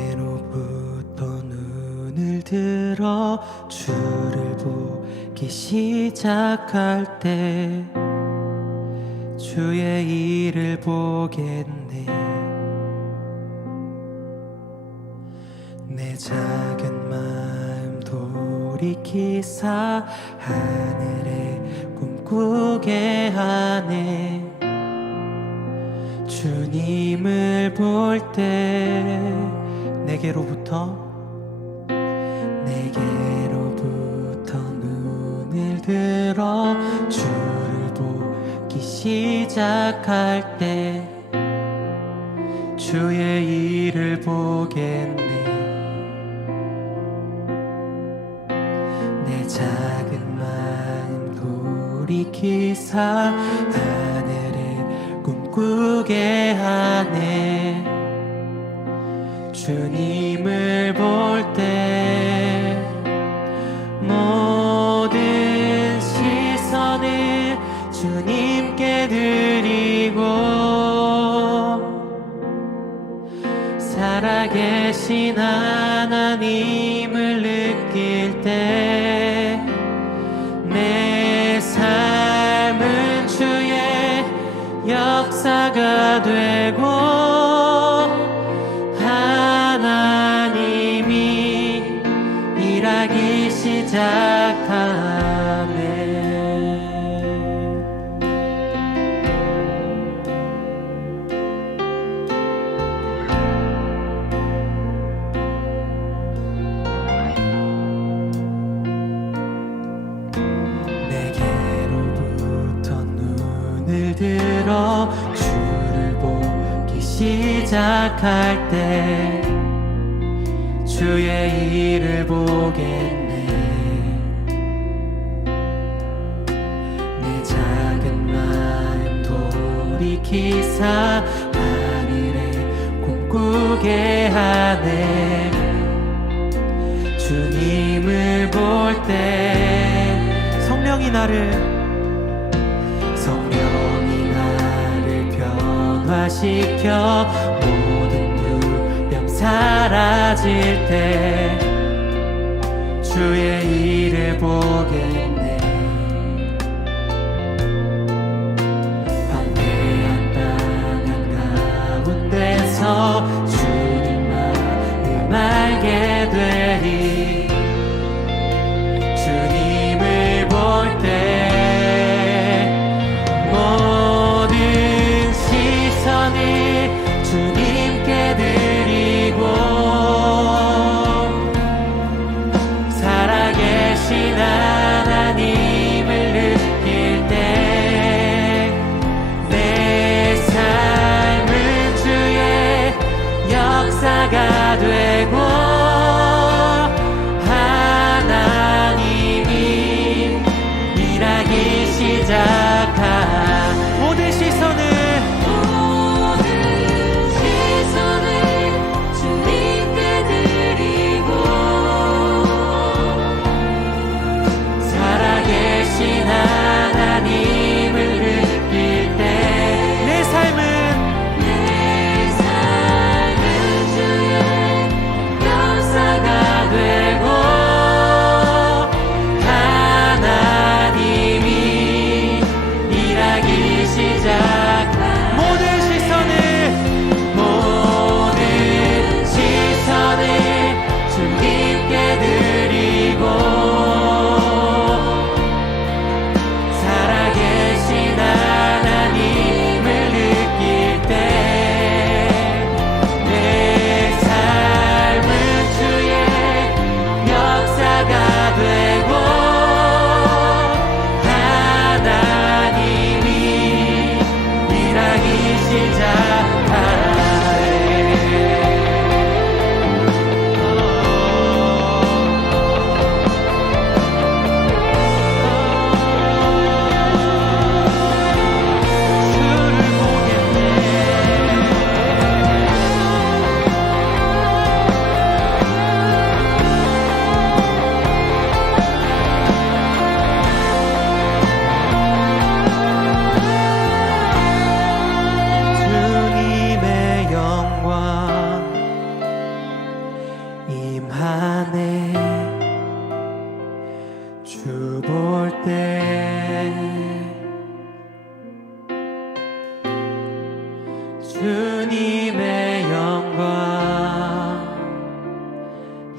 내게로부터 눈을 들어 주를 보기 시작할 때 주의 일을 보겠네. 내 작은 마음 돌이키사 하늘에 꿈꾸게 하네. 주님을 볼 때 내게로부터 눈을 들어 주를 보기 시작할 때 주의 일을 보겠네. 내 작은 마음 돌이키사 하늘에 꿈꾸게 하네. 주님을 볼 때 모든 시선을 주님께 드리고 살아계신 하나님을 느낄 때 내 삶은 주의 역사가 되고 하나님이 일하기 시작하네. 내게로부터 눈을 들어 주를 보기 시작할 때 주의 일을 보겠네. 내 작은 마음 돌이키사 하늘에 꿈꾸게 하네. 주님을 볼 때 성령이 나를 변화시켜 모든 두려움 사라질 때 주의 일을 보겠네. 방대한 땅 가운데서 주님만을 알게 되리. 주님을 볼 때 모든 시선을 주님께 드리고 살아계신 하나님 주님의 영광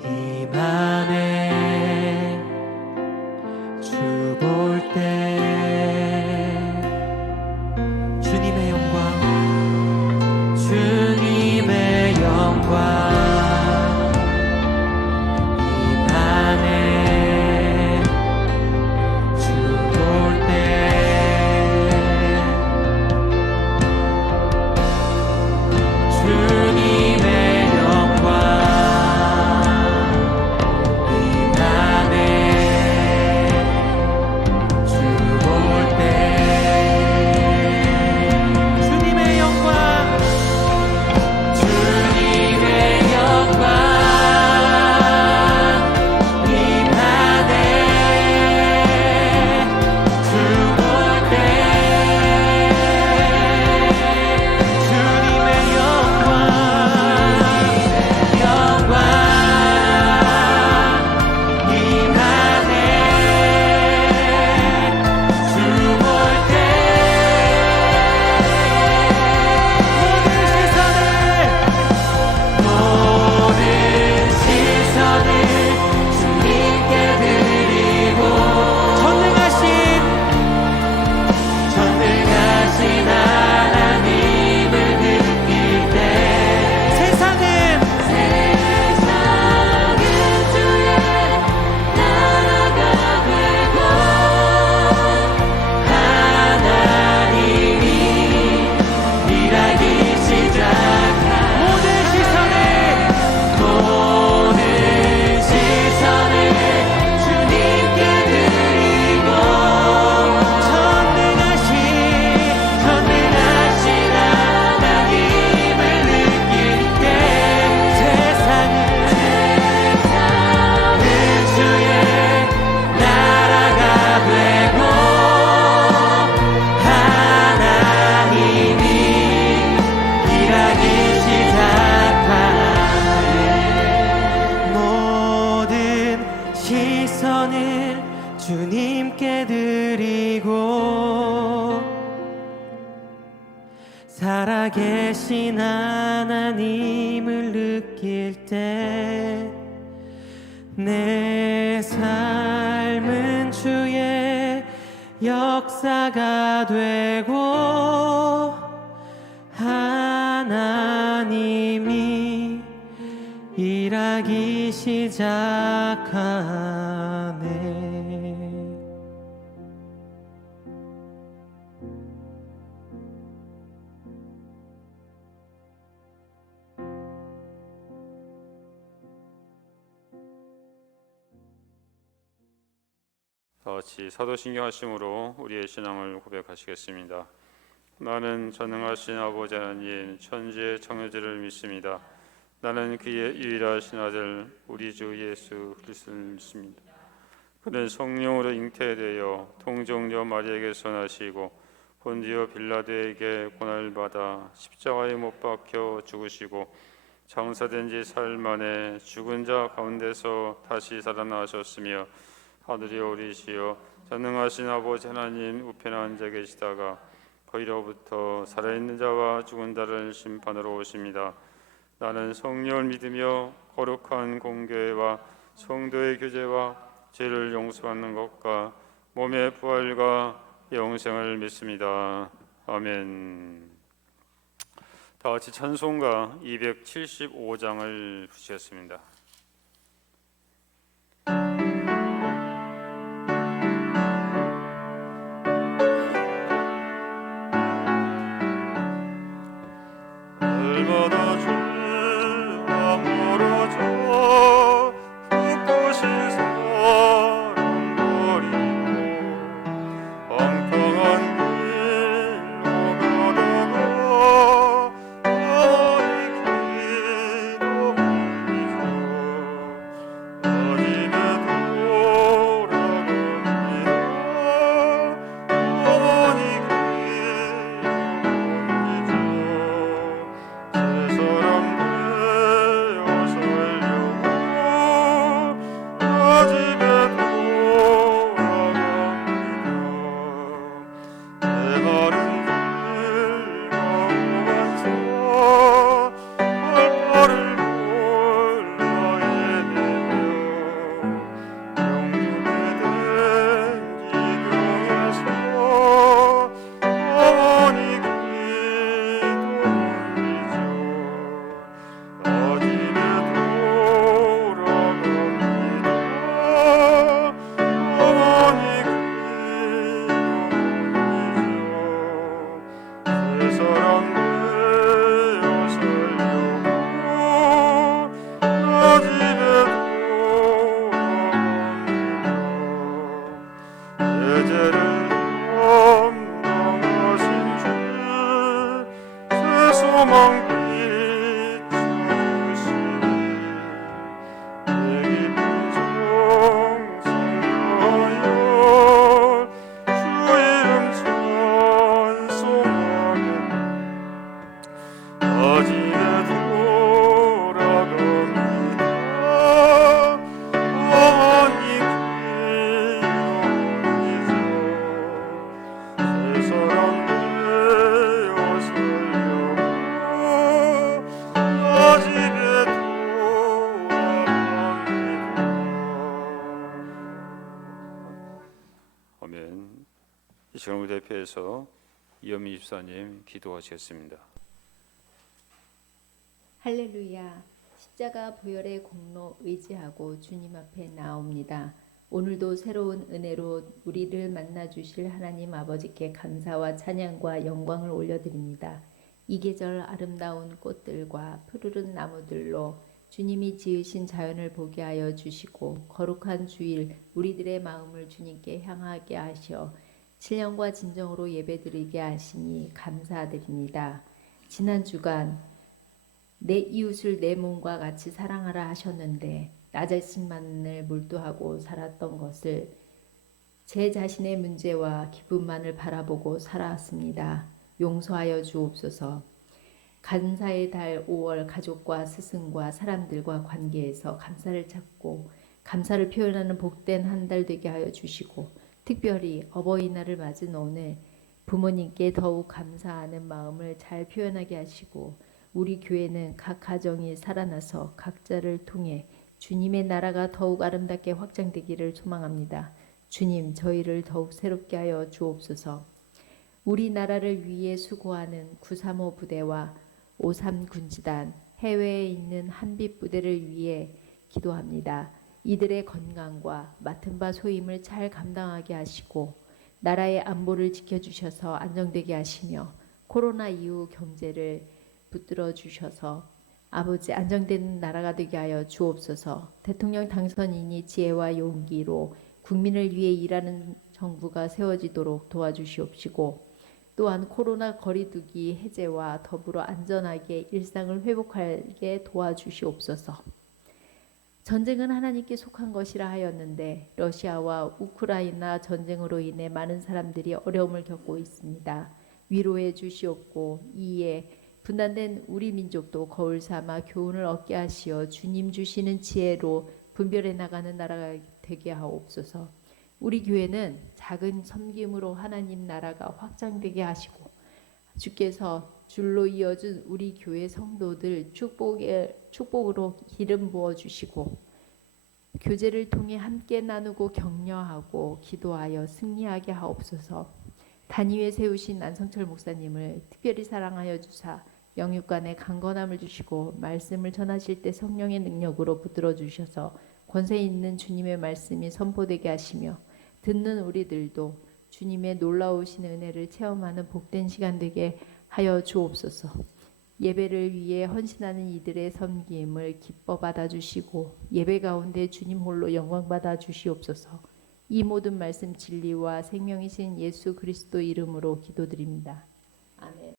임하네. 주 볼 때 주님의 영광, 주님의 영광 임하네. 주 볼 때 주님의 영광 임하네. 주 볼 때 주님의 영광, 주님의 영광 임하네. 주 볼 때 주님의 영광, 영광 임하네. 주 볼 때 모든 시선을 주님께 드리고 전능하신 하나님을 느낄 때 세상은 주의 나라가 되고 하나님이 일하기 시작한 모든 시선을 주님께 드리고 전능하신 하나님을 느낄 때 세상은 주의 나라가 되고 하나님이 일하기 시작하네. 모든 시선을 주님께 드리고 살아계신 하나님을 느낄 때 내 삶은 주의 역사가 되고 하나님이 일하기 시작하네. 다 같이 사도신경 하심으로 우리의 신앙을 고백하시겠습니다. 나는 전능하신 아버지 하나님 천지의 창조주를 믿습니다. 나는 그의 유일하신 아들 우리 주 예수 그리스도를 믿습니다. 그는 성령으로 잉태되어 통정녀 마리아에게서 나시고 본디오 빌라도에게 고난을 받아 십자가에 못 박혀 죽으시고 장사된 지 사흘 만에 죽은 자 가운데서 다시 살아나셨으며 하늘에 오르시어 전능하신 아버지 하나님 우편에 앉아 계시다가 거기로부터 살아있는 자와 죽은 자를 심판하러 오십니다. 나는 성령을 믿으며 거룩한 공교회와 성도의 교제와 죄를 용서받는 것과 몸의 부활과 영생을 믿습니다. 아멘. 다 같이 찬송가 275장을 부르시겠습니다. 날마다 주의 아무러져 붓고신 사랑 버리고 엉뚱한 길로 가다가 너의 기도 올리자 사람 되어 살려고 나 집에 돌아갑니다. 아멘. 이 시간 우리 대표에서 이현미 집사님 기도하시겠습니다. 할렐루야. 십자가 보혈의 공로 의지하고 주님 앞에 나옵니다. 오늘도 새로운 은혜로 우리를 만나 주실 하나님 아버지께 감사와 찬양과 영광을 올려드립니다. 이 계절 아름다운 꽃들과 푸르른 나무들로 주님이 지으신 자연을 보게 하여 주시고 거룩한 주일 우리들의 마음을 주님께 향하게 하셔 신령과 진정으로 예배드리게 하시니 감사드립니다. 지난 주간 내 이웃을 내 몸과 같이 사랑하라 하셨는데 나 자신만을 몰두하고 살았던 것을 제 자신의 문제와 기쁨만을 바라보고 살아왔습니다. 용서하여 주옵소서. 감사의 달 5월 가족과 스승과 사람들과 관계에서 감사를 찾고 감사를 표현하는 복된 한 달 되게 하여 주시고 특별히 어버이날을 맞은 오늘 부모님께 더욱 감사하는 마음을 잘 표현하게 하시고 우리 교회는 각 가정이 살아나서 각자를 통해 주님의 나라가 더욱 아름답게 확장되기를 소망합니다. 주님, 저희를 더욱 새롭게 하여 주옵소서. 우리나라를 위해 수고하는 935 부대와 53 군지단, 해외에 있는 한빛 부대를 위해 기도합니다. 이들의 건강과 맡은 바 소임을 잘 감당하게 하시고 나라의 안보를 지켜주셔서 안정되게 하시며 코로나 이후 경제를 붙들어 주셔서 아버지 안정된 나라가 되게 하여 주옵소서. 대통령 당선인이 지혜와 용기로 국민을 위해 일하는 정부가 세워지도록 도와주시옵시고 또한 코로나 거리두기 해제와 더불어 안전하게 일상을 회복하게 도와주시옵소서. 전쟁은 하나님께 속한 것이라 하였는데 러시아와 우크라이나 전쟁으로 인해 많은 사람들이 어려움을 겪고 있습니다. 위로해 주시옵고 이에 분단된 우리 민족도 거울 삼아 교훈을 얻게 하시어 주님 주시는 지혜로 분별해 나가는 나라가 되게 하옵소서. 우리 교회는 작은 섬김으로 하나님 나라가 확장되게 하시고 주께서 줄로 이어준 우리 교회 성도들 축복으로 기름 부어 주시고 교제를 통해 함께 나누고 격려하고 기도하여 승리하게 하옵소서. 단위에 세우신 안성철 목사님을 특별히 사랑하여 주사 영육간에 강건함을 주시고 말씀을 전하실 때 성령의 능력으로 붙들어 주셔서 권세 있는 주님의 말씀이 선포되게 하시며 듣는 우리들도 주님의 놀라우신 은혜를 체험하는 복된 시간 되게 하여 주옵소서. 예배를 위해 헌신하는 이들의 섬김을 기뻐 받아주시고 예배 가운데 주님 홀로 영광 받아 주시옵소서. 이 모든 말씀 진리와 생명이신 예수 그리스도 이름으로 기도드립니다. 아멘.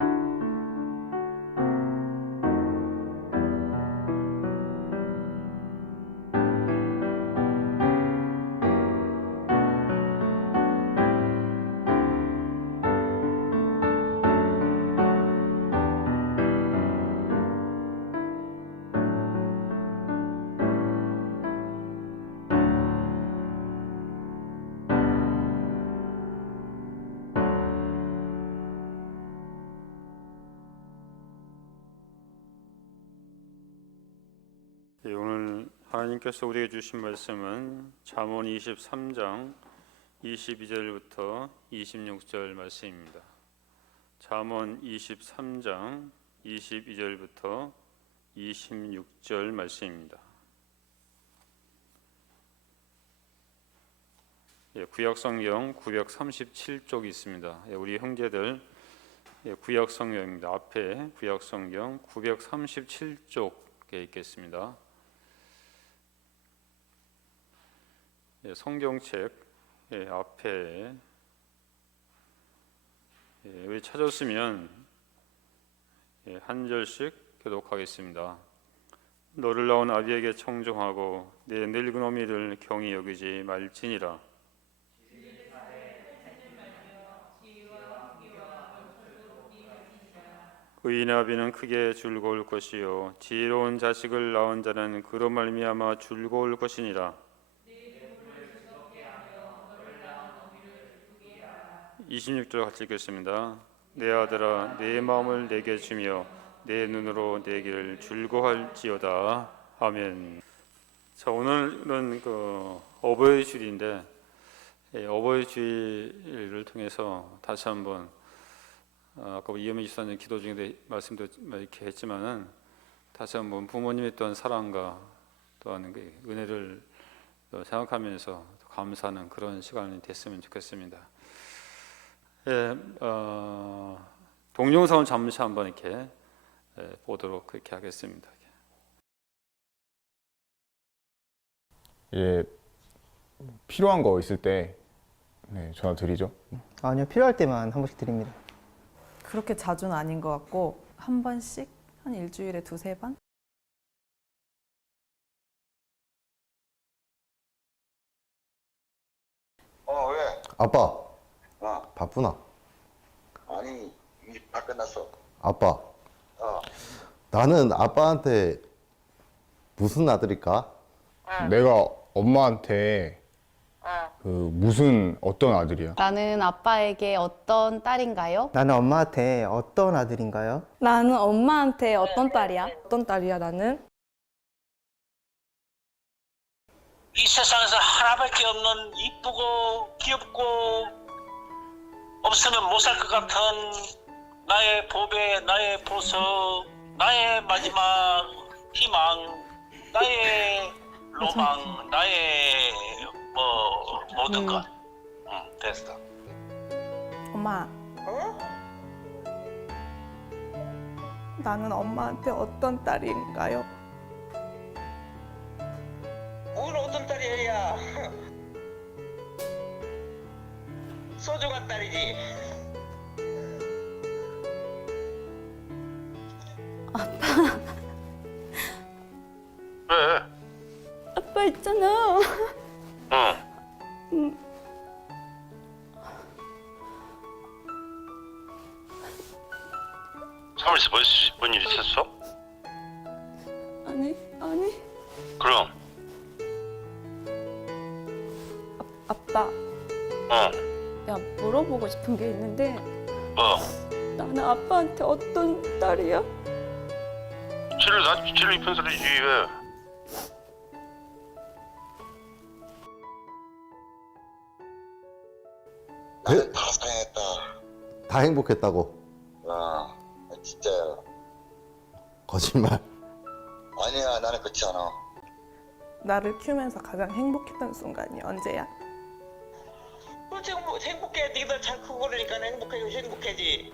오늘 하나님께서 우리에게 주신 말씀은 잠언 23장 22절부터 26절 말씀입니다. 잠언 23장 22절부터 26절 말씀입니다. 구약성경 937쪽이 있습니다. 우리 형제들 구약성경입니다. 앞에 구약성경 937쪽에 있겠습니다. 성경책 앞에 여기 찾았으면 한 절씩 교독하겠습니다. 너를 낳은 아비에게 청종하고 내 늙은 어미를 경히 여기지 말지니라. 의인의 아비는 크게 즐거울 것이요 지혜로운 자식을 낳은 자는 그로 말미암아 즐거울 것이니라. 26절 같이 읽겠습니다. 내 아들아 내 마음을 내게 주며 내 눈으로 내 길을 줄고할지어다. 아멘. 자, 오늘은 그 어버이 주일인데 어버이 주일을 통해서 다시 한번 아까 이현미 집사님 기도 중에 말씀도 이렇게 했지만은 다시 한번 부모님의 또한 사랑과 또한 그 은혜를 생각하면서 감사하는 그런 시간이 됐으면 좋겠습니다. 예, 동영상을 잠시 한번 이렇게 보도록 그렇게 하겠습니다. 예, 필요한 거 있을 때 네, 전화 드리죠. 아니요, 필요할 때만 한 번씩 드립니다. 그렇게 자주는 아닌 것 같고 한 번씩 한 일주일에 두세 번? 왜? 아빠, 어, 바쁘나? 아니, 일 다 끝났어. 아빠, 어, 나는 아빠한테 무슨 아들일까? 내가 엄마한테 그 무슨 어떤 아들이야? 나는 아빠에게 어떤 딸인가요? 나는 엄마한테 어떤 아들인가요? 나는 엄마한테 어떤 딸이야? 어떤 딸이야, 나는? 이 세상에서 하나밖에 없는 이쁘고 귀엽고 없으면 못 살 것 같은 나의 보배, 나의 보석, 나의 마지막 희망, 나의 로망, 나의 모든 것. 응, 됐어. 엄마. 나는 엄마한테 어떤 딸인가요? 뭘 어떤 딸이야? 소중한 딸이지. 왜? 아빠 있잖아. 응. 사무실에서 뭔 일 있었어? 아니. 그럼. 아빠, 야, 물어보고 싶은 게 있는데 나는 아빠한테 어떤 딸이야? 칠을 입힌 소리지 왜? 나는 다 사양했다. 다 행복했다고. 진짜야. 거짓말. 아니야, 나는 그렇지 않아. 나를 키우면서 가장 행복했던 순간이 언제야? 지금 행복해. 니들 잘 크고 그러니까 행복해지.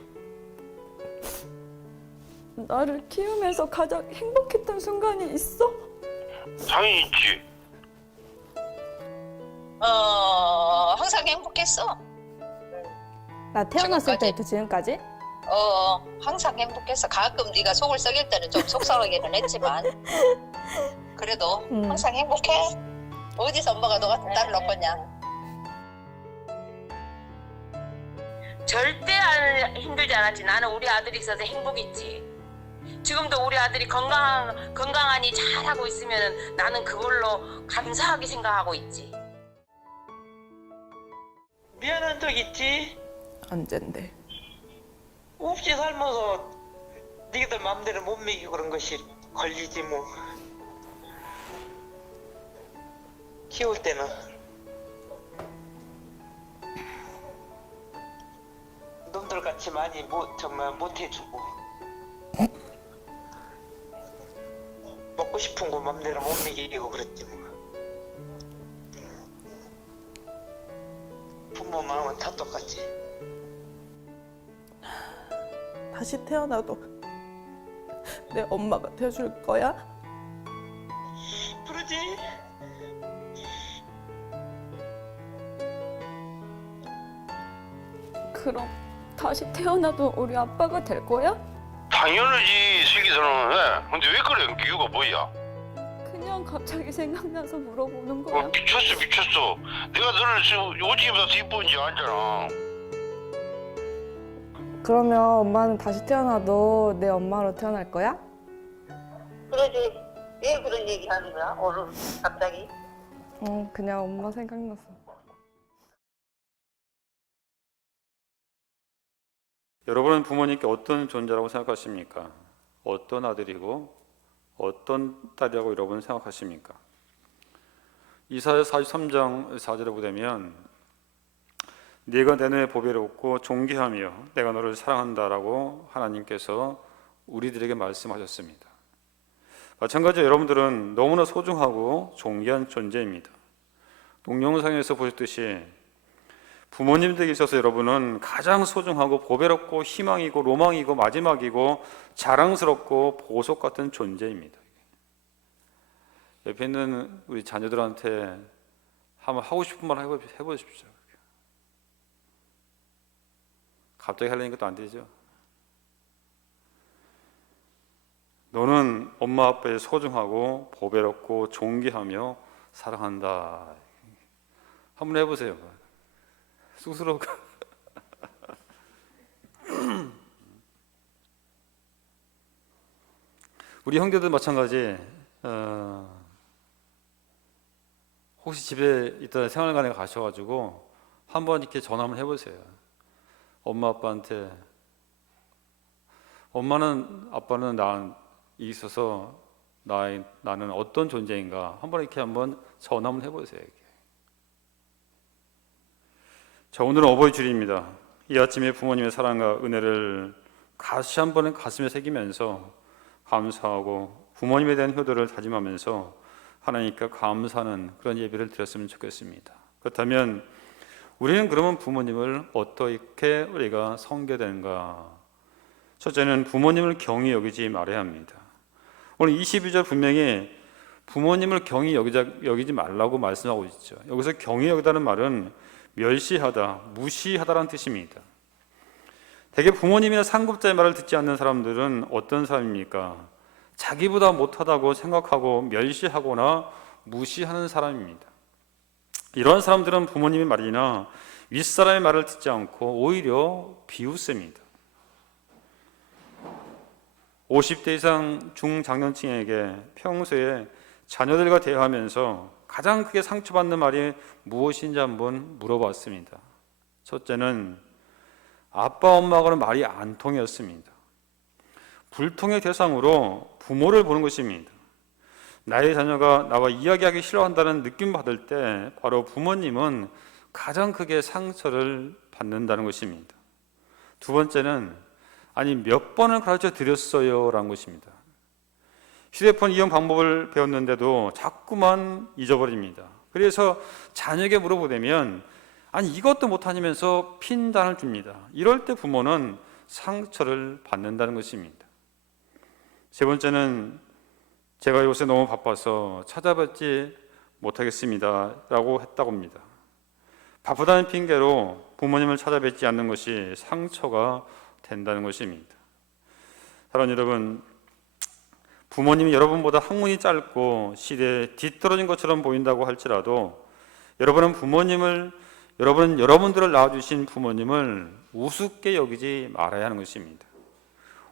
나를 키우면서 가장 행복했던 순간이 있어? 당연히 있지. 항상 행복했어. 나 태어났을 지금까지? 때부터 지금까지? 항상 행복했어. 가끔 네가 속을 썩일 때는 좀 속상하기는 했지만 그래도 항상 행복해. 어디서 엄마가 너 같은 딸을 얻겠냐. 절대 힘들지 않았지. 나는 우리 아들이 있어서 행복했지. 지금도 우리 아들이 건강하니 잘하고 있으면 나는 그걸로 감사하게 생각하고 있지. 미안한 적 있지? 언젠데? 없이 살면서 니들 마음대로 못 먹이고 그런 것이 걸리지 뭐. 키울 때는 놈들 같이 많이 정말 못 해주고 먹고 싶은 거 마음대로 못 먹이고 그랬지 뭐. 부모 마음은 다 똑같지. 다시 태어나도 내 엄마가 돼줄 거야? 그러지. 그럼 다시 태어나도 우리 아빠가 될 거야? 당연하지, 슬기서는. 근데 왜 그래? 이유가 뭐야? 그냥 갑자기 생각나서 물어보는 거야. 미쳤어. 내가 너를 지금 오지기보다 더 이쁜지 알잖아. 그러면 엄마는 다시 태어나도 내 엄마로 태어날 거야? 그러지. 왜 그런 얘기 하는 거야? 오늘 갑자기? 그냥 엄마 생각났어. 여러분은 부모님께 어떤 존재라고 생각하십니까? 어떤 아들이고 어떤 딸이라고 여러분 생각하십니까? 이사야 43장 4절에 보면 네가 내 눈에 보배롭고 존귀하며 내가 너를 사랑한다라고 하나님께서 우리들에게 말씀하셨습니다. 마찬가지로 여러분들은 너무나 소중하고 존귀한 존재입니다. 동영상에서 보셨듯이 부모님들에게 있어서 여러분은 가장 소중하고 보배롭고 희망이고 로망이고 마지막이고 자랑스럽고 보석 같은 존재입니다. 옆에 있는 우리 자녀들한테 한번 하고 싶은 말 해보십시오. 갑자기 하려는 것도 안 되죠. 너는 엄마 아빠의 소중하고 보배롭고 존귀하며 사랑한다. 한번 해보세요. 쑥스러워. 우리 형제들 마찬가지. 혹시 집에 있다 생활관에 가셔가지고 한번 이렇게 전화 한번 해보세요. 엄마 아빠한테 엄마는 아빠는 나 있어서 나는 어떤 존재인가 한번 이렇게 한번 전화 한번 해보세요. 이렇게. 자, 오늘은 어버이 주일입니다. 이 아침에 부모님의 사랑과 은혜를 다시 한번 가슴에 새기면서 감사하고 부모님에 대한 효도를 다짐하면서 하나님께 감사하는 그런 예배를 드렸으면 좋겠습니다. 그렇다면 우리는 그러면 부모님을 어떻게 우리가 섬겨야 되는가? 첫째는 부모님을 경히 여기지 말아야 합니다. 오늘 22절 분명히 부모님을 경히 여기지 말라고 말씀하고 있죠. 여기서 경히 여기다는 말은 멸시하다, 무시하다라는 뜻입니다. 대개 부모님이나 상급자의 말을 듣지 않는 사람들은 어떤 사람입니까? 자기보다 못하다고 생각하고 멸시하거나 무시하는 사람입니다. 이런 사람들은 부모님의 말이나 윗사람의 말을 듣지 않고 오히려 비웃습니다. 50대 이상 중장년층에게 평소에 자녀들과 대화하면서 가장 크게 상처받는 말이 무엇인지 한번 물어봤습니다. 첫째는 아빠 엄마하고는 말이 안 통했습니다. 불통의 대상으로 부모를 보는 것입니다. 나의 자녀가 나와 이야기하기 싫어한다는 느낌 받을 때 바로 부모님은 가장 크게 상처를 받는다는 것입니다. 두 번째는 아니 몇 번을 가르쳐 드렸어요 라는 것입니다. 휴대폰 이용 방법을 배웠는데도 자꾸만 잊어버립니다. 그래서 자녀에게 물어보면 아니 이것도 못하면서 핀단을 줍니다. 이럴 때 부모는 상처를 받는다는 것입니다. 세 번째는 제가 요새 너무 바빠서 찾아뵙지 못하겠습니다 라고 했다고 합니다. 바쁘다는 핑계로 부모님을 찾아뵙지 않는 것이 상처가 된다는 것입니다. 사랑하는 여러분, 부모님이 여러분보다 학문이 짧고 시대에 뒤떨어진 것처럼 보인다고 할지라도 여러분은 여러분들을 낳아주신 부모님을 우습게 여기지 말아야 하는 것입니다.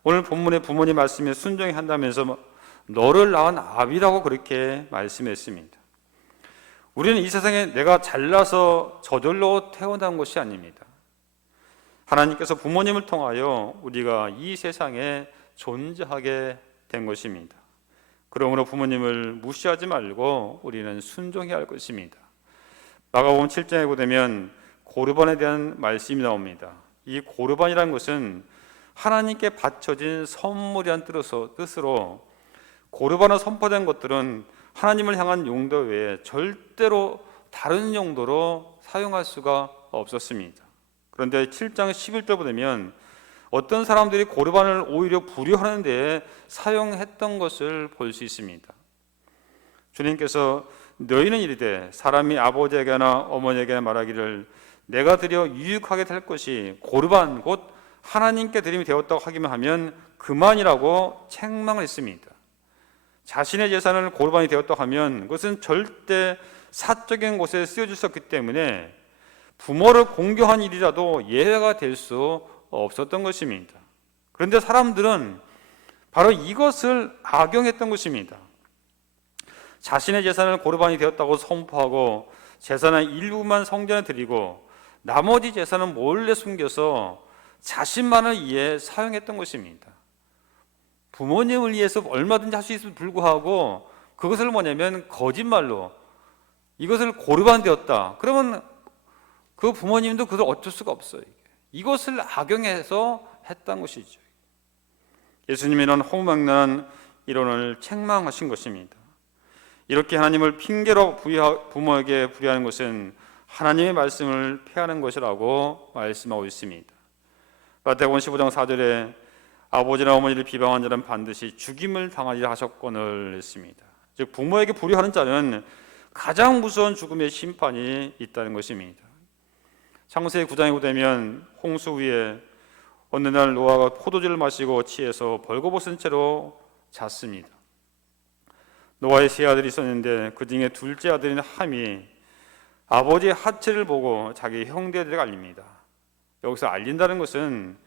오늘 본문의 부모님 말씀에 순종히 한다면서 너를 낳은 아비라고 그렇게 말씀했습니다. 우리는 이 세상에 내가 잘나서 저절로 태어난 것이 아닙니다. 하나님께서 부모님을 통하여 우리가 이 세상에 존재하게 된 것입니다. 그러므로 부모님을 무시하지 말고 우리는 순종해야 할 것입니다. 마가복음 7장에 보면 고르반에 대한 말씀이 나옵니다. 이 고르반이라는 것은 하나님께 바쳐진 선물이란 뜻으로 고르반으로 선포된 것들은 하나님을 향한 용도 외에 절대로 다른 용도로 사용할 수가 없었습니다. 그런데 7장 11절 보면 어떤 사람들이 고르반을 오히려 불효하는 데에 사용했던 것을 볼 수 있습니다. 주님께서 너희는 이르되 사람이 아버지에게나 어머니에게 말하기를 내가 드려 유익하게 될 것이 고르반 곧 하나님께 드림이 되었다고 하기만 하면 그만이라고 책망을 했습니다. 자신의 재산을 고르반이 되었다고 하면 그것은 절대 사적인 곳에 쓰여질 수 없기 때문에 부모를 공경한 일이라도 예외가 될 수 없었던 것입니다. 그런데 사람들은 바로 이것을 악용했던 것입니다. 자신의 재산을 고르반이 되었다고 선포하고 재산의 일부만 성전에 드리고 나머지 재산은 몰래 숨겨서 자신만을 위해 사용했던 것입니다. 부모님을 위해서 얼마든지 할 수 있음에도 불구하고 그것을 뭐냐면 거짓말로 이것을 고르반 되었다. 그러면 그 부모님도 그걸 어쩔 수가 없어요. 이것을 악용해서 했던 것이죠. 예수님은 허무맹랑한 이론을 책망하신 것입니다. 이렇게 하나님을 핑계로 부모에게 불의하는 것은 하나님의 말씀을 폐하는 것이라고 말씀하고 있습니다. 마태복음 15장 4절에 아버지나 어머니를 비방한 자는 반드시 죽임을 당하리라 하셨거늘 했습니다. 즉 부모에게 불의하는 자는 가장 무서운 죽음의 심판이 있다는 것입니다. 창세기 9장에 보면 홍수 위에 어느 날 노아가 포도주를 마시고 취해서 벌거벗은 채로 잤습니다. 노아의 세 아들이 있었는데 그 중에 둘째 아들인 함이 아버지의 하체를 보고 자기 형제들에게 알립니다. 여기서 알린다는 것은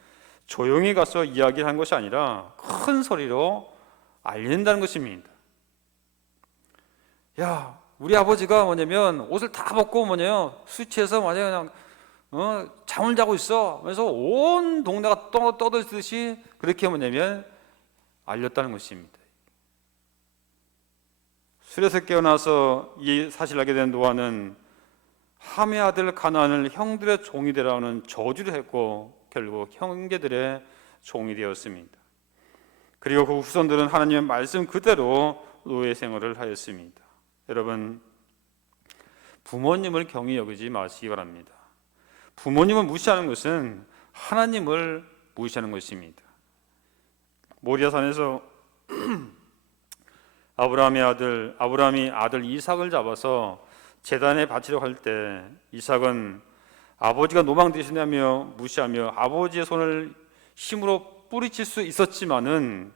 조용히 가서 이야기를 한 것이 아니라 큰 소리로 알린다는 것입니다. 야, 우리 아버지가 뭐냐면 옷을 다 벗고 술 취해서 그냥 잠을 자고 있어. 그래서 온 동네가 떠들듯이 그렇게 알렸다는 것입니다. 술에서 깨어나서 이 사실을 알게 된 노아는 함의 아들 가나안을 형들의 종이 되라는 저주를 했고 결국 형제들의 종이 되었습니다. 그리고 그 후손들은 하나님의 말씀 그대로 노예 생활을 하였습니다. 여러분, 부모님을 경히 여기지 마시기 바랍니다. 부모님을 무시하는 것은 하나님을 무시하는 것입니다. 모리아산에서 아브라함이 아들 이삭을 잡아서 제단에 바치려고 할 때 이삭은 아버지가 노망되시냐며 무시하며 아버지의 손을 힘으로 뿌리칠 수 있었지만은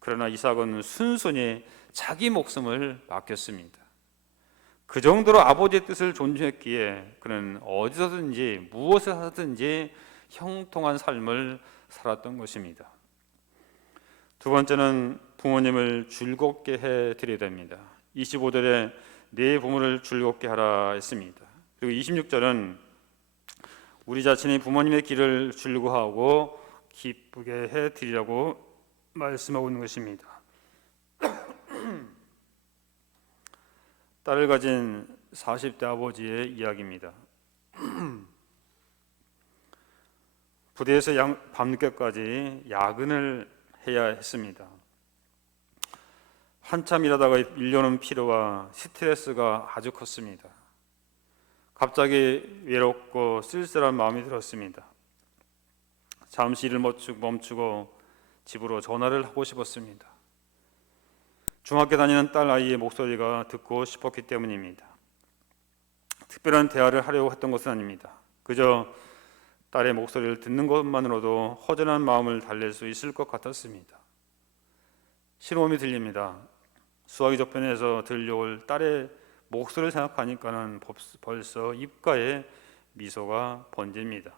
그러나 이삭은 순순히 자기 목숨을 맡겼습니다. 그 정도로 아버지의 뜻을 존중했기에 그는 어디서든지 무엇을 하든지 형통한 삶을 살았던 것입니다. 두 번째는 부모님을 즐겁게 해드려야 됩니다. 25절에 내 부모를 즐겁게 하라 했습니다. 그리고 26절은 우리 자신이 부모님의 길을 즐거워하고 기쁘게 해드리라고 말씀하고 있는 것입니다. 딸을 가진 40대 아버지의 이야기입니다. 부대에서 밤늦게까지 야근을 해야 했습니다. 한참 일하다가 밀려오는 피로와 스트레스가 아주 컸습니다. 갑자기 외롭고 쓸쓸한 마음이 들었습니다. 잠시 일을 멈추고 집으로 전화를 하고 싶었습니다. 중학교 다니는 딸 아이의 목소리가 듣고 싶었기 때문입니다. 특별한 대화를 하려고 했던 것은 아닙니다. 그저 딸의 목소리를 듣는 것만으로도 허전한 마음을 달랠 수 있을 것 같았습니다. 신호음이 들립니다. 수화기 저편에서 들려올 딸의 목소리를 생각하니까는 벌써 입가에 미소가 번집니다.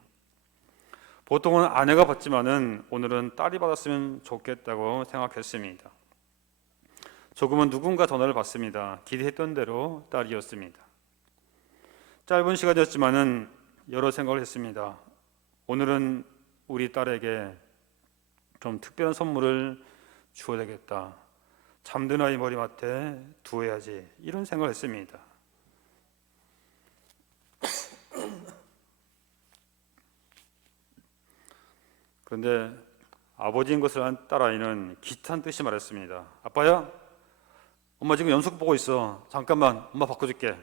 보통은 아내가 받지만은 오늘은 딸이 받았으면 좋겠다고 생각했습니다. 조금은 누군가 전화를 받습니다. 기대했던 대로 딸이었습니다. 짧은 시간이었지만은 여러 생각을 했습니다. 오늘은 우리 딸에게 좀 특별한 선물을 주어야 되겠다. 잠든 아이 머리맡에 두어야지. 이런 생각을 했습니다. 그런데 아버지인 것을 안 딸아이는 기탄 듯이 말했습니다. 아빠야, 엄마 지금 연속 보고 있어. 잠깐만, 엄마 바꿔줄게.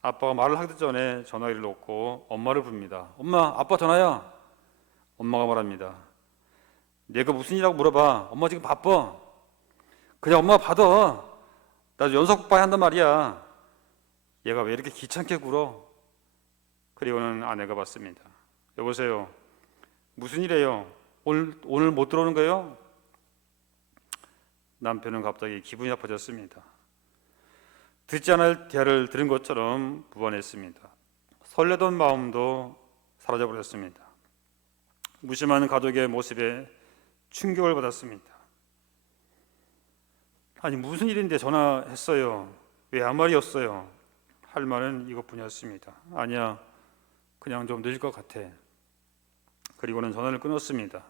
아빠가 말을 하기 전에 전화기를 놓고 엄마를 부릅니다. 엄마, 아빠 전화야. 엄마가 말합니다. 내가 무슨 일이라고 물어봐. 엄마 지금 바빠. 그냥 엄마가 받아. 나 연속 봐야 한단 말이야. 얘가 왜 이렇게 귀찮게 굴어? 그리고는 아내가 받습니다. 여보세요. 무슨 일이에요? 오늘 못 들어오는 거예요? 남편은 갑자기 기분이 나빠졌습니다. 듣지 않을 대화를 들은 것처럼 무안했습니다. 설레던 마음도 사라져버렸습니다. 무심한 가족의 모습에 충격을 받았습니다. 아니 무슨 일인데 전화했어요? 왜 아무 말이 없어요? 할 말은 이것뿐이었습니다. 아니야, 그냥 좀 늦을 것 같아. 그리고는 전화를 끊었습니다.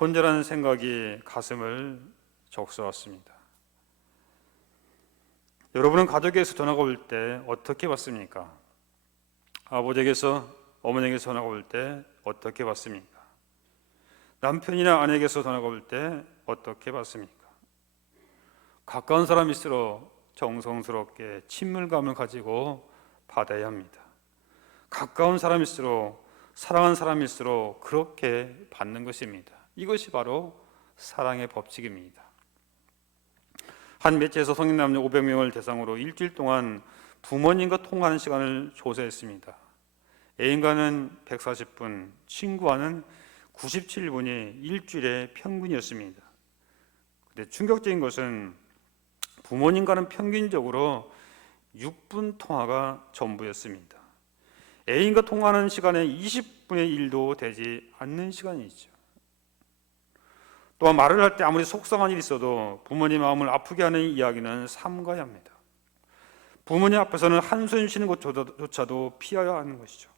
혼자라는 생각이 가슴을 적셔왔습니다. 여러분은 가족에게서 전화가 올 때 어떻게 받습니까? 아버지에게서, 어머니에게서 전화가 올 때 어떻게 받습니까? 남편이나 아내에게서 전화가 올 때 어떻게 받습니까? 가까운 사람일수록 정성스럽게 친밀감을 가지고 받아야 합니다. 가까운 사람일수록, 사랑하는 사람일수록 그렇게 받는 것입니다. 이것이 바로 사랑의 법칙입니다. 한 매체에서 성인 남녀 500명을 대상으로 일주일 동안 부모님과 통화하는 시간을 조사했습니다. 애인과는 140분, 친구와는 97분이 일주일의 평균이었습니다. 근데 충격적인 것은 부모님과는 평균적으로 6분 통화가 전부였습니다. 애인과 통화하는 시간의 20분의 1도 되지 않는 시간이죠. 또한 말을 할 때 아무리 속상한 일이 있어도 부모님 마음을 아프게 하는 이야기는 삼가야 합니다. 부모님 앞에서는 한숨 쉬는 것조차도 피해야 하는 것이죠.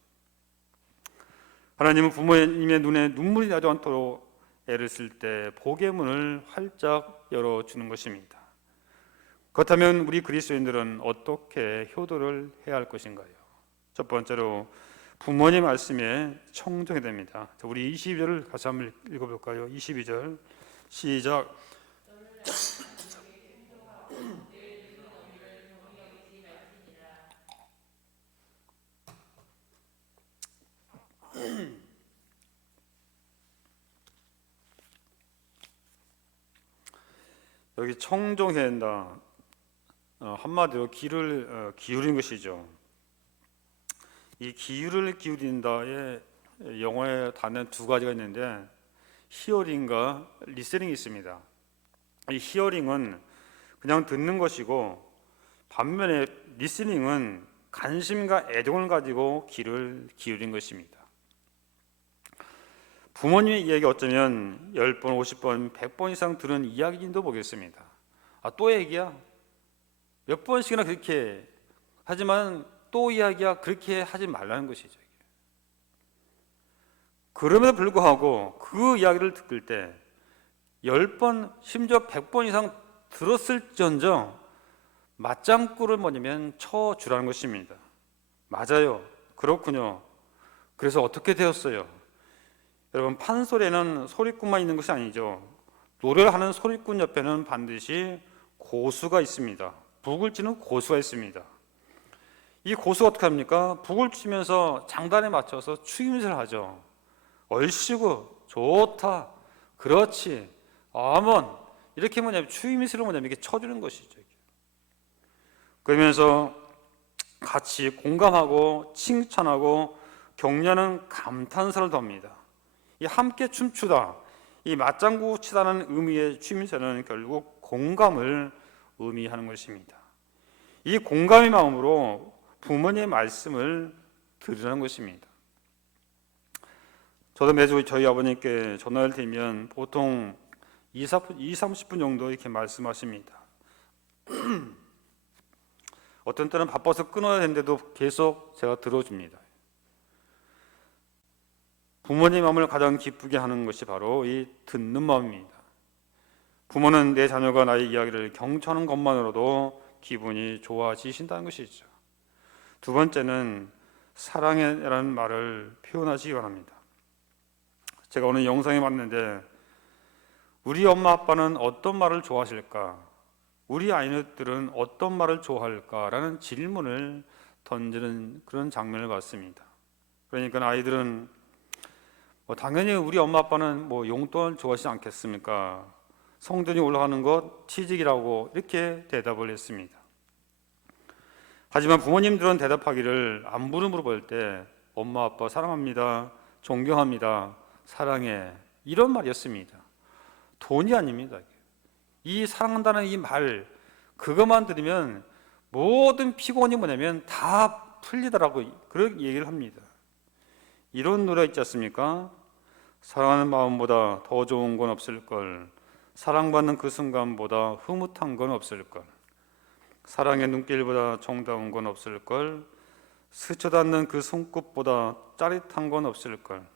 하나님은 부모님의 눈에 눈물이 나지 않도록 애를 쓸 때 복의 문을 활짝 열어주는 것입니다. 그렇다면 우리 그리스도인들은 어떻게 효도를 해야 할 것인가요? 첫 번째로 부모님 말씀에 청종해야 됩니다. 우리 22절을 같이 한번 읽어볼까요? 22절 시작. 여기 청종해야 한다. 한마디로 귀를 기울인 것이죠. 이 귀를 기울인다의 영어의 단어 두 가지가 있는데 히어링과 리스닝이 있습니다. 이 히어링은 그냥 듣는 것이고 반면에 리스닝은 관심과 애정을 가지고 귀를 기울인 것입니다. 부모님의 이야기 어쩌면 10번, 50번, 100번 이상 들은 이야기인도 보겠습니다. 또 얘기야? 몇 번씩이나 그렇게 하지만 또 이야기야? 그렇게 하지 말라는 것이죠. 그럼에도 불구하고 그 이야기를 듣을 때 10번, 심지어 100번 이상 들었을지언정 맞장구를 뭐냐면 쳐주라는 것입니다. 맞아요. 그렇군요. 그래서 어떻게 되었어요? 여러분, 판소리에는 소리꾼만 있는 것이 아니죠. 노래를 하는 소리꾼 옆에는 반드시 고수가 있습니다. 북을 치는 고수가 있습니다. 이 고수가 어떻게 합니까? 북을 치면서 장단에 맞춰서 추임새를 하죠. 얼씨구, 좋다, 그렇지, 아먼, 이렇게 뭐냐면 추임새를 뭐냐면 이렇게 쳐주는 것이죠. 그러면서 같이 공감하고 칭찬하고 격려하는 감탄사를 더합니다. 이 함께 춤추다, 이 맞장구 치다는 의미의 추임새는 결국 공감을 의미하는 것입니다. 이 공감의 마음으로 부모님의 말씀을 들으라는 것입니다. 저도 매주 저희 아버님께 전화를 드리면 보통 20-30분 정도 이렇게 말씀하십니다. 어떤 때는 바빠서 끊어야 되는데도 계속 제가 들어줍니다. 부모님 마음을 가장 기쁘게 하는 것이 바로 이 듣는 마음입니다. 부모는 내 자녀가 나의 이야기를 경청하는 것만으로도 기분이 좋아지신다는 것이죠. 두 번째는 사랑해라는 말을 표현하시기 바랍니다. 제가 오늘 영상에 봤는데 우리 엄마 아빠는 어떤 말을 좋아하실까? 우리 아이들은 어떤 말을 좋아할까라는 질문을 던지는 그런 장면을 봤습니다. 그러니까 아이들은 당연히 우리 엄마 아빠는 용돈을 좋아하시지 않겠습니까? 성전이 올라가는 것 취직이라고 이렇게 대답을 했습니다. 하지만 부모님들은 대답하기를 안부를 물어볼 때 엄마 아빠 사랑합니다, 존경합니다, 사랑해, 이런 말이었습니다. 돈이 아닙니다. 이 사랑한다는 이 말, 그것만 들으면 모든 피곤이 뭐냐면 다 풀리더라고, 그런 얘기를 합니다. 이런 노래 있지 않습니까? 사랑하는 마음보다 더 좋은 건 없을걸, 사랑받는 그 순간보다 흐뭇한 건 없을걸, 사랑의 눈길보다 정다운 건 없을걸, 스쳐닿는 그 손끝보다 짜릿한 건 없을걸,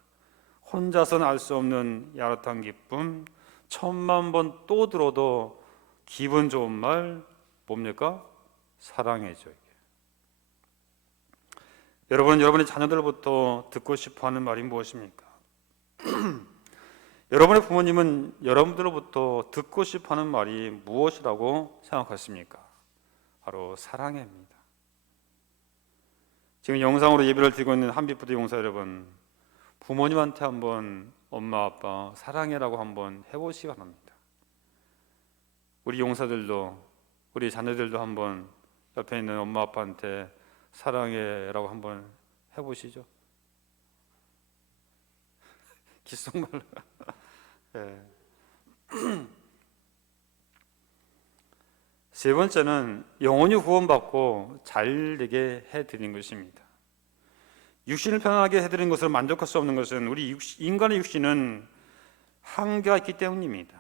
혼자서는 알 수 없는 야릇한 기쁨, 10,000번 또 들어도 기분 좋은 말 뭡니까? 사랑이죠. 이게. 여러분, 여러분의 자녀들부터 듣고 싶어하는 말이 무엇입니까? 여러분의 부모님은 여러분들로부터 듣고 싶어하는 말이 무엇이라고 생각하십니까? 바로 사랑입니다. 지금 영상으로 예배를 드리고 있는 한빛부대 용사 여러분, 부모님한테 한번 엄마 아빠 사랑해라고 한번 해보시기 바랍니다. 우리 용사들도, 우리 자녀들도 한번 옆에 있는 엄마 아빠한테 사랑해라고 한번 해보시죠. 귓속말로. 네. 세 번째는 영원히 구원받고 잘 되게 해드린 것입니다. 육신을 편안하게 해드린 것으로 만족할 수 없는 것은 우리 인간의 육신은 한계가 있기 때문입니다.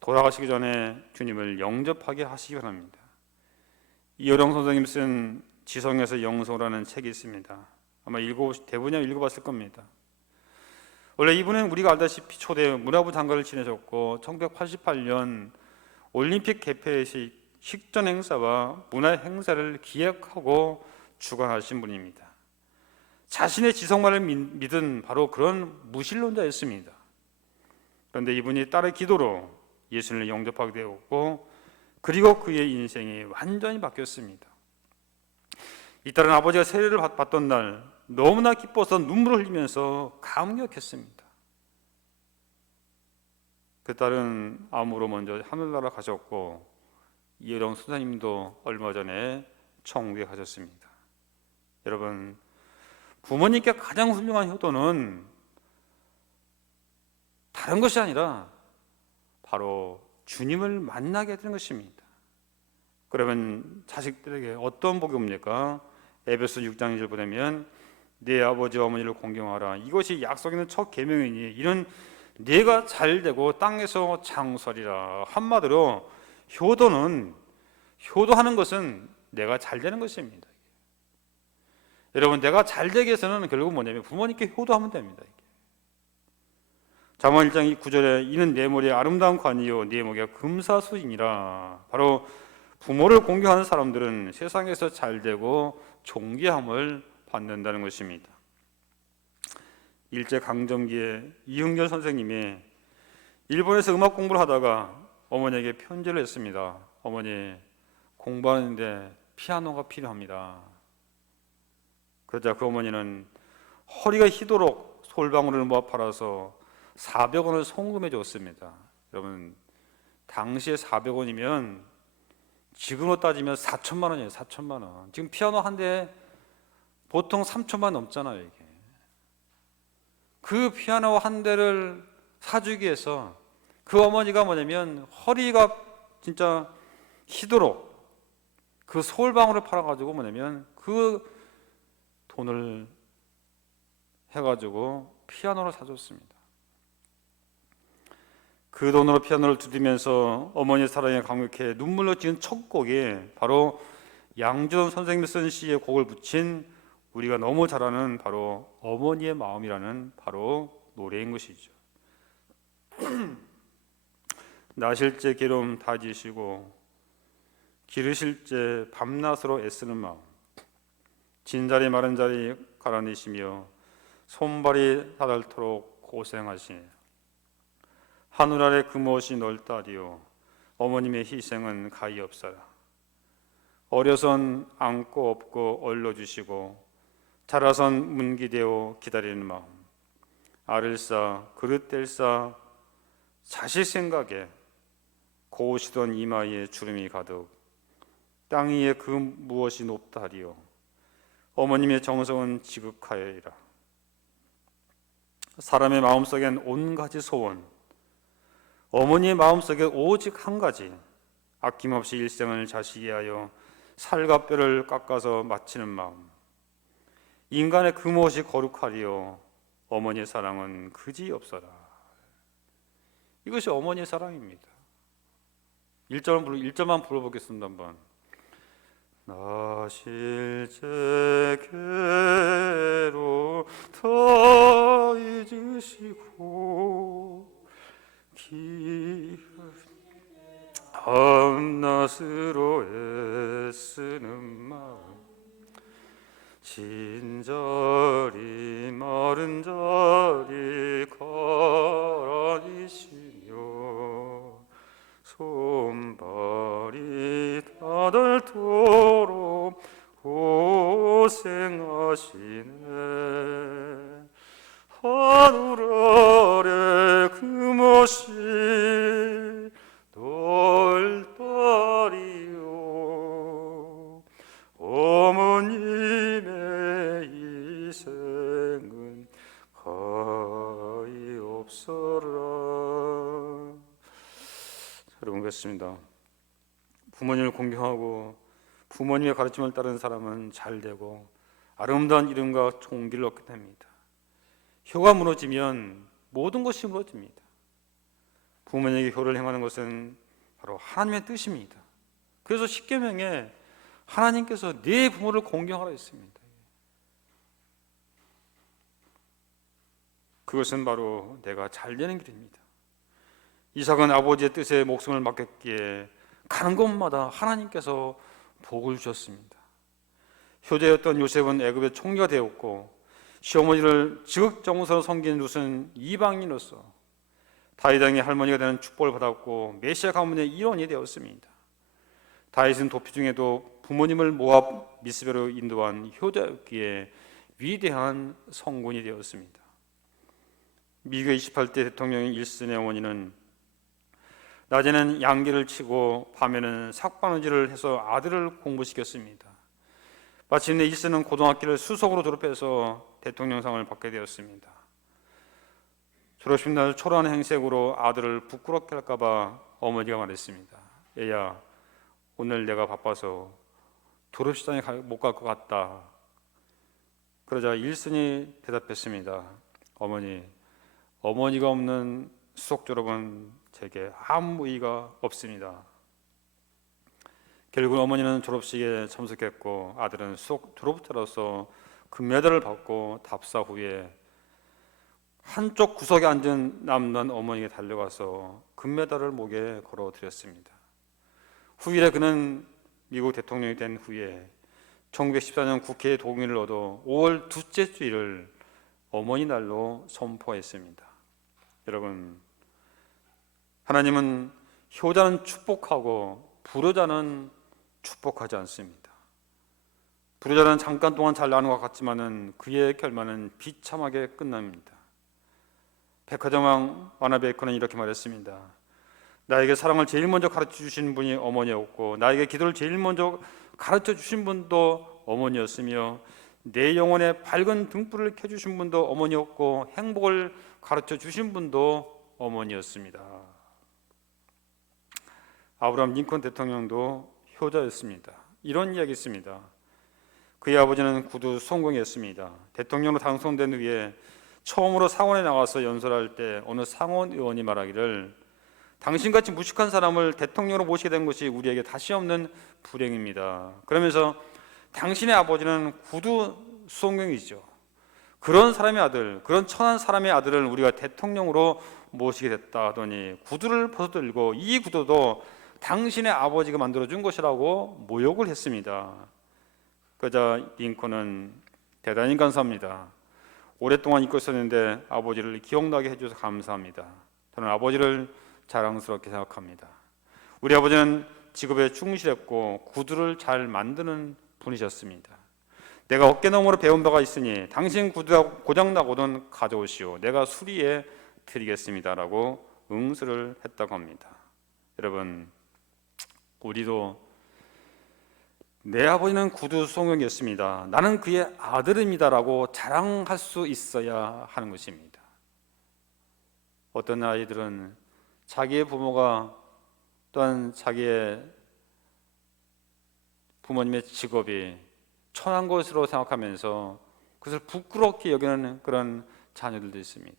돌아가시기 전에 주님을 영접하게 하시기 바랍니다. 이효령 선생님 쓴 지성에서 영성이라는 책이 있습니다. 아마 대부분이 읽어봤을 겁니다. 원래 이분은 우리가 알다시피 초대 문화부 장관을 지내셨고 1988년 올림픽 개폐식 식전 행사와 문화 행사를 기획하고 주관하신 분입니다. 자신의 지성만을 믿은 바로 그런 무신론자였습니다. 그런데 이분이 딸의 기도로 예수를 영접하게 되었고 그리고 그의 인생이 완전히 바뀌었습니다. 이 딸은 아버지가 세례를 받던 날 너무나 기뻐서 눈물을 흘리면서 감격했습니다. 그 딸은 암으로 먼저 하늘나라 가셨고 이혜령 선생님도 얼마 전에 천국에 가셨습니다. 여러분, 부모님께 가장 훌륭한 효도는 다른 것이 아니라 바로 주님을 만나게 되는 것입니다. 그러면 자식들에게 어떤 복이 옵니까? 에베소 6장 1절 보면 내 아버지와 어머니를 공경하라. 이것이 약속 있는 첫 계명이니 이는 내가 잘되고 땅에서 장수하리라. 한마디로 효도하는 것은 내가 잘되는 것입니다. 여러분, 내가 잘되기 위해서는 결국 뭐냐면 부모님께 효도하면 됩니다. 잠언 1장 9절에 이는 내 머리에 아름다운 관이요 내 목에 금사수이니라. 바로 부모를 공경하는 사람들은 세상에서 잘되고 존귀함을 받는다는 것입니다. 일제강점기에 이흥렬 선생님이 일본에서 음악 공부를 하다가 어머니에게 편지를 했습니다. 어머니, 공부하는데 피아노가 필요합니다. 그러자 그 어머니는 허리가 휘도록 솔방울을 모아 팔아서 400원을 송금해 줬습니다. 여러분, 당시에 400원이면 지금으로 따지면 4천만 원이에요. 4천만 원. 지금 피아노 한 대에 보통 3천만 원 넘잖아요. 이게. 그 피아노 한 대를 사주기 위해서 그 어머니가 뭐냐면 허리가 진짜 휘도록 그 솔방울을 팔아가지고 뭐냐면 그 돈을 해가지고 피아노를 사줬습니다. 그 돈으로 피아노를 두드리면서 어머니의 사랑에 감격해 눈물로 지은 첫 곡이 바로 양준원 선생님이 쓴 시의 곡을 붙인 우리가 너무 잘 아는 바로 어머니의 마음이라는 바로 노래인 것이죠. 나실 때 기름 다지시고 기르실 때 밤낮으로 애쓰는 마음, 진자리 마른 자리 갈아내시며 손발이 닿도록 고생하시네. 하늘 아래 금옷이 넓다리요 어머님의 희생은 가히 없사라. 어려선 안고 업고 얼러주시고 자라선 문기되어 기다리는 마음, 알을 싸 그릇 뗄 싸 자식 생각에 고우시던 이마에 주름이 가득 땅 위에 그 무엇이 높다리요 어머님의 정성은 지극하여이라. 사람의 마음속엔 온 가지 소원, 어머니의 마음속에 오직 한 가지, 아낌없이 일생을 자식이 하여 살과 뼈를 깎아서 바치는 마음. 인간의 그 무엇이 거룩하리요 어머니의 사랑은 그지 없어라. 이것이 어머니의 사랑입니다. 1절만 불러보겠습니다. 한번. 나 실제께로 다 잊으시고 밤낮으로 애쓰는 마음 진자리 마른 자리 가라니시며 손발이 다닳도록 고생하시네 하늘 아래 금없이 돌다리요 어머님의 희생은 가히 없어라. 여러분 그렇습니다. 부모님을 공경하고 부모님의 가르침을 따르는 사람은 잘 되고 아름다운 이름과 종기를 얻게 됩니다. 효가 무너지면 모든 것이 무너집니다. 부모님에게 효를 행하는 것은 바로 하나님의 뜻입니다. 그래서 십계명에 하나님께서 네 부모를 공경하라 했습니다. 그것은 바로 내가 잘 되는 길입니다. 이삭은 아버지의 뜻에 목숨을 맡겼기에 가는 곳마다 하나님께서 복을 주셨습니다. 효자였던 요셉은 애굽의 총리가 되었고 시어머니를 지극정성으로 섬기는 룻은 이방인으로서 다윗 왕의 할머니가 되는 축복을 받았고 메시아 가문의 일원이 되었습니다. 다윗은 도피 중에도 부모님을 모압 미스베로 인도한 효자였기에 위대한 성군이 되었습니다. 미국 28대 대통령인 일슨의 어머니는 낮에는 양기를 치고 밤에는 삭바느질을 해서 아들을 공부시켰습니다. 마침내 일슨은 고등학교를 수석으로 졸업해서 대통령상을 받게 되었습니다. 졸업식 날 초라한 행색으로 아들을 부끄럽게 할까 봐 어머니가 말했습니다. 얘야, 오늘 내가 바빠서 졸업식장에 못 갈 것 같다. 그러자 일슨이 대답했습니다. 어머니가 없는 수석 졸업은 제게 아무 의의가 없습니다. 결국 어머니는 졸업식에 참석했고 아들은 수석 졸업자로서 금메달을 받고 답사 후에 한쪽 구석에 앉은 남는 어머니에게 달려가서 금메달을 목에 걸어드렸습니다. 후일에 그는 미국 대통령이 된 후에 1914년 국회의 동의를 얻어 5월 둘째 주일을 어머니 날로 선포했습니다. 여러분, 하나님은 효자는 축복하고 불효자는 축복하지 않습니다. 불효자는 잠깐 동안 잘 나는 것 같지만은 그의 결말은 비참하게 끝납니다. 백화점왕 와나베이커는 이렇게 말했습니다. 나에게 사랑을 제일 먼저 가르쳐 주신 분이 어머니였고 나에게 기도를 제일 먼저 가르쳐 주신 분도 어머니였으며 내 영혼에 밝은 등불을 켜주신 분도 어머니였고 행복을 가르쳐 주신 분도 어머니였습니다. 아브라함 링컨 대통령도 효자였습니다. 이런 이야기 있습니다. 그의 아버지는 구두 성공이었습니다. 대통령으로 당선된 후에 처음으로 상원에 나가서 연설할 때 어느 상원 의원이 말하기를 당신같이 무식한 사람을 대통령으로 모시게 된 것이 우리에게 다시 없는 불행입니다. 그러면서 당신의 아버지는 구두 수송경이죠. 그런 사람의 아들, 그런 천한 사람의 아들을 우리가 대통령으로 모시게 됐다 하더니 구두를 벗어들고 이 구두도 당신의 아버지가 만들어준 것이라고 모욕을 했습니다. 그러자 링컨은 대단히 감사합니다. 오랫동안 잊고 있었는데 아버지를 기억나게 해주셔서 감사합니다. 저는 아버지를 자랑스럽게 생각합니다. 우리 아버지는 직업에 충실했고 구두를 잘 만드는 분이셨습니다. 내가 어깨너머로 배운 바가 있으니 당신 구두가 고장나거든 가져오시오. 내가 수리해 드리겠습니다라고 응수를 했다고 합니다. 여러분, 우리도 내 아버지는 구두 수송경이었습니다. 나는 그의 아들입니다라고 자랑할 수 있어야 하는 것입니다. 어떤 아이들은 자기의 부모가 또한 자기의 부모님의 직업이 천한 것으로 생각하면서 그것을 부끄럽게 여기는 그런 자녀들도 있습니다.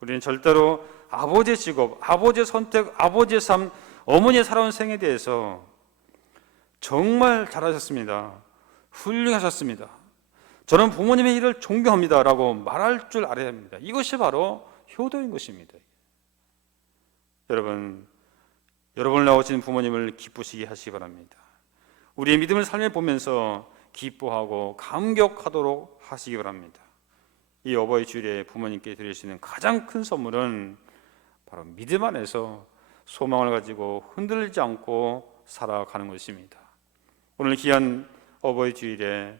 우리는 절대로 아버지의 직업, 아버지의 선택, 아버지의 삶, 어머니의 살아온 생에 대해서 정말 잘하셨습니다. 훌륭하셨습니다. 저는 부모님의 일을 존경합니다 라고 말할 줄 알아야 합니다. 이것이 바로 효도인 것입니다. 여러분을 낳으신 부모님을 기쁘시게 하시기 바랍니다. 우리의 믿음을 삶에 보면서 기뻐하고 감격하도록 하시기 바랍니다. 이 어버이 주일에 부모님께 드릴 수 있는 가장 큰 선물은 바로 믿음 안에서 소망을 가지고 흔들리지 않고 살아가는 것입니다. 오늘 귀한 어버이 주일에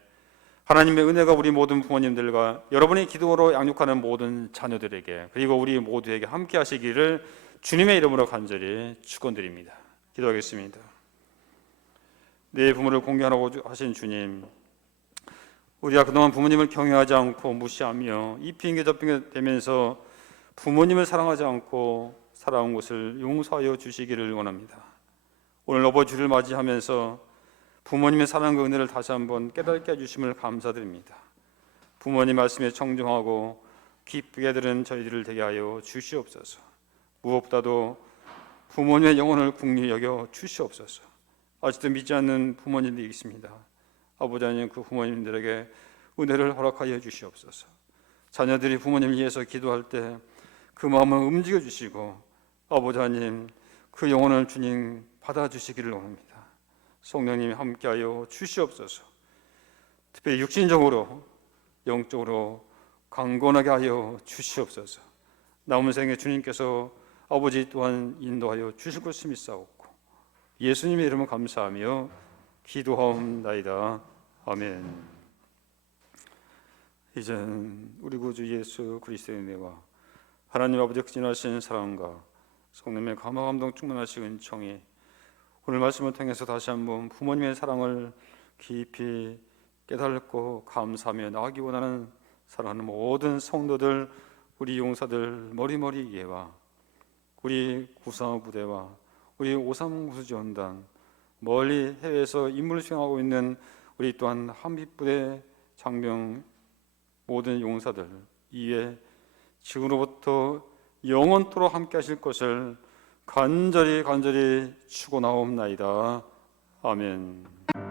하나님의 은혜가 우리 모든 부모님들과 여러분의 기도로 양육하는 모든 자녀들에게 그리고 우리 모두에게 함께 하시기를 주님의 이름으로 간절히 축원드립니다. 기도하겠습니다. 내 부모를 공경하라고 하신 주님, 우리가 그동안 부모님을 경외하지 않고 무시하며 이 핑계 저 핑계 대면서 부모님을 사랑하지 않고 살아온 것을 용서하여 주시기를 원합니다. 오늘 어버이 주를 맞이하면서 부모님의 사랑과 은혜를 다시 한번 깨닫게 해주심을 감사드립니다. 부모님 말씀에 청정하고 기쁘게 들은 저희들을 되게 하여 주시옵소서. 무엇보다도 부모님의 영혼을 긍휼히 여겨 주시옵소서. 아직도 믿지 않는 부모님들이 있습니다. 아버지 하나님, 그 부모님들에게 은혜를 허락하여 주시옵소서. 자녀들이 부모님을 위해서 기도할 때 그 마음을 움직여 주시고 아버지 하나님, 그 영혼을 주님 받아주시기를 원합니다. 성령님이 함께하여 주시옵소서. 특별히 육신적으로 영적으로 강건하게 하여 주시옵소서. 남은 생에 주님께서 아버지 또한 인도하여 주실 것을 믿사옵고 예수님의 이름을 감사하며 기도하옵나이다. 아멘. 이젠 우리 구주 예수 그리스도의 은혜와 하나님 아버지의 크진하신 사랑과 성령의 감화 감동 충만하신 은총이 오늘 말씀을 통해서 다시 한번 부모님의 사랑을 깊이 깨닫고 감사하며 나아가기 원하는 사랑하는 모든 성도들, 우리 용사들 머리머리 예와 우리 구상호 부대와 우리 530 지원단, 멀리 해외에서 임무를 수행하고 있는 우리 또한 한빛부대 장병 모든 용사들 이에 지금으로부터 영원토록 함께 하실 것을 간절히 축원하옵나이다. 아멘.